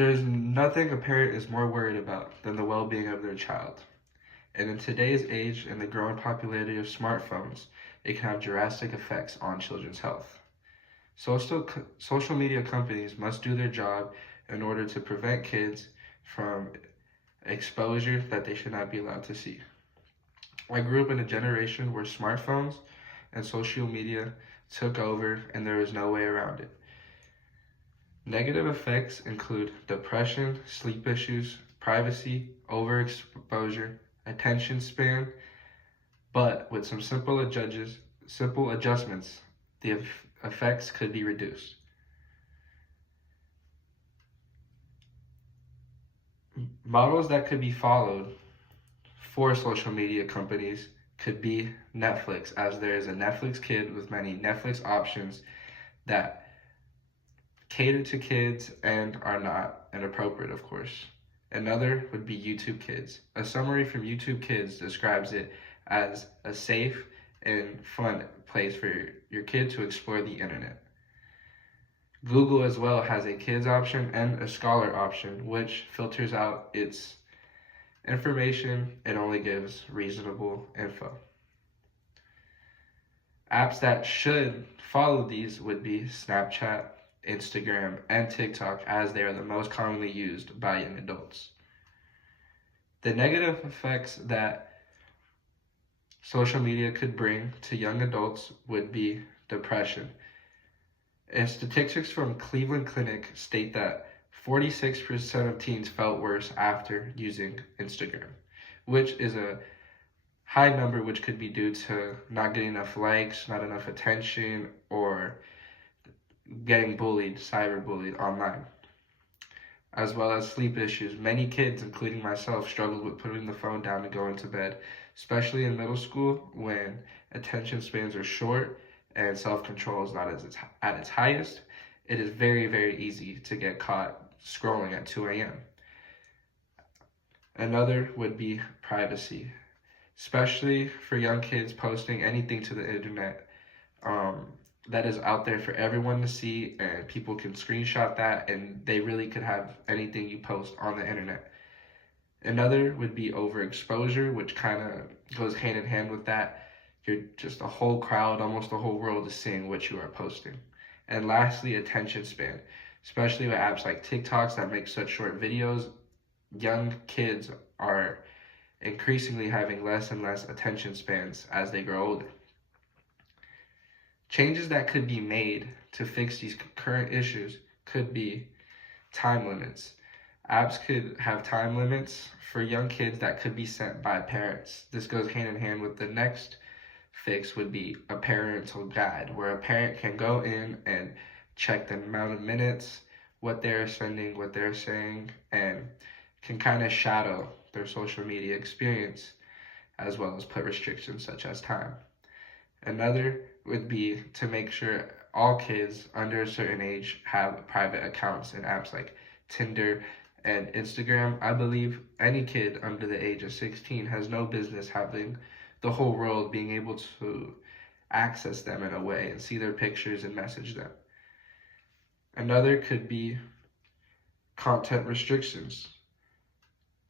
There's nothing a parent is more worried about than the well-being of their child. And in today's age and the growing popularity of smartphones, it can have drastic effects on children's health. Social media companies must do their job in order to prevent kids from exposure that they should not be allowed to see. I grew up in a generation where smartphones and social media took over and there was no way around it. Negative effects include depression, sleep issues, privacy, overexposure, attention span, but with some simple adjustments, the effects could be reduced. Models that could be followed for social media companies could be Netflix, as there is a Netflix Kid with many Netflix options that cater to kids and are not inappropriate, of course. Another would be YouTube Kids. A summary from YouTube Kids describes it as a safe and fun place for your kid to explore the internet. Google as well has a kids option and a scholar option, which filters out its information and only gives reasonable info. Apps that should follow these would be Snapchat, Instagram, and TikTok, as they are the most commonly used by young adults. The negative effects that social media could bring to young adults would be depression. And statistics from Cleveland Clinic state that 46% of teens felt worse after using Instagram, which is a high number, which could be due to not getting enough likes, not enough attention, or getting bullied, cyberbullied online, as well as sleep issues. Many kids, including myself, struggled with putting the phone down and going to bed, especially in middle school when attention spans are short and self-control is not at its highest. It is very, very easy to get caught scrolling at 2 a.m. Another would be privacy, especially for young kids posting anything to the internet that is out there for everyone to see, and people can screenshot that and they really could have anything you post on the internet. Another would be overexposure, which kind of goes hand in hand with that. You're just a whole crowd, almost the whole world is seeing what you are posting. And lastly, attention span, especially with apps like TikToks that make such short videos. Young kids are increasingly having less and less attention spans as they grow older. Changes that could be made to fix these current issues could be time limits. Apps could have time limits for young kids that could be set by parents. This goes hand in hand with the next fix would be a parental guide, where a parent can go in and check the amount of minutes, what they're spending, what they're saying, and can kind of shadow their social media experience, as well as put restrictions such as time. Another would be to make sure all kids under a certain age have private accounts in apps like Tinder and Instagram. I believe any kid under the age of 16 has no business having the whole world being able to access them in a way and see their pictures and message them. Another could be content restrictions.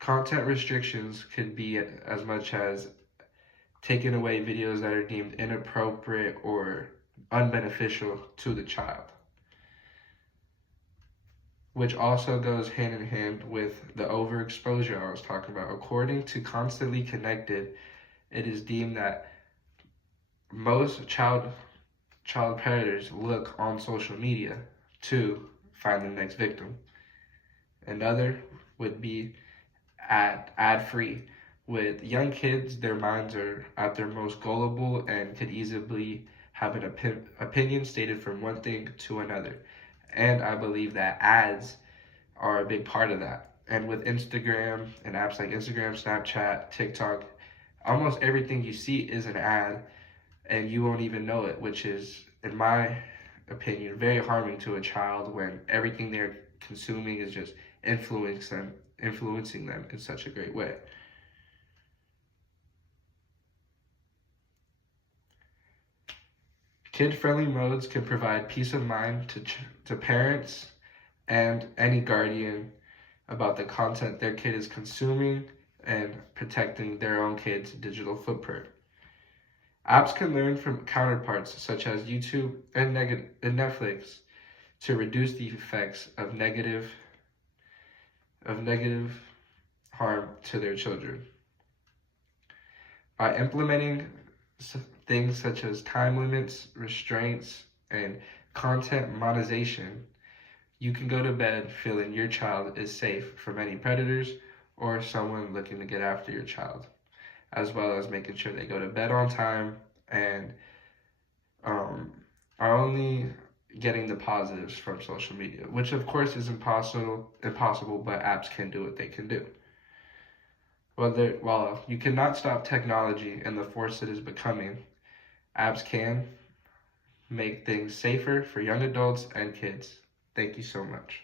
Content restrictions could be as much as taking away videos that are deemed inappropriate or unbeneficial to the child, which also goes hand in hand with the overexposure I was talking about. According to Constantly Connected, it is deemed that most child predators look on social media to find the next victim. Another would be ad-free. With young kids, their minds are at their most gullible and could easily have an opinion stated from one thing to another. And I believe that ads are a big part of that. And with Instagram and apps like Instagram, Snapchat, TikTok, almost everything you see is an ad and you won't even know it, which is, in my opinion, very harming to a child when everything they're consuming is just influencing them in such a great way. Kid-friendly modes can provide peace of mind to parents and any guardian about the content their kid is consuming and protecting their own kid's digital footprint. Apps can learn from counterparts such as YouTube and Netflix to reduce the effects of negative harm to their children. By implementing things such as time limits, restraints, and content monetization, you can go to bed feeling your child is safe from any predators or someone looking to get after your child, as well as making sure they go to bed on time and are only getting the positives from social media, which of course is impossible, but apps can do what they can do. While you cannot stop technology and the force it is becoming, apps can make things safer for young adults and kids. Thank you so much.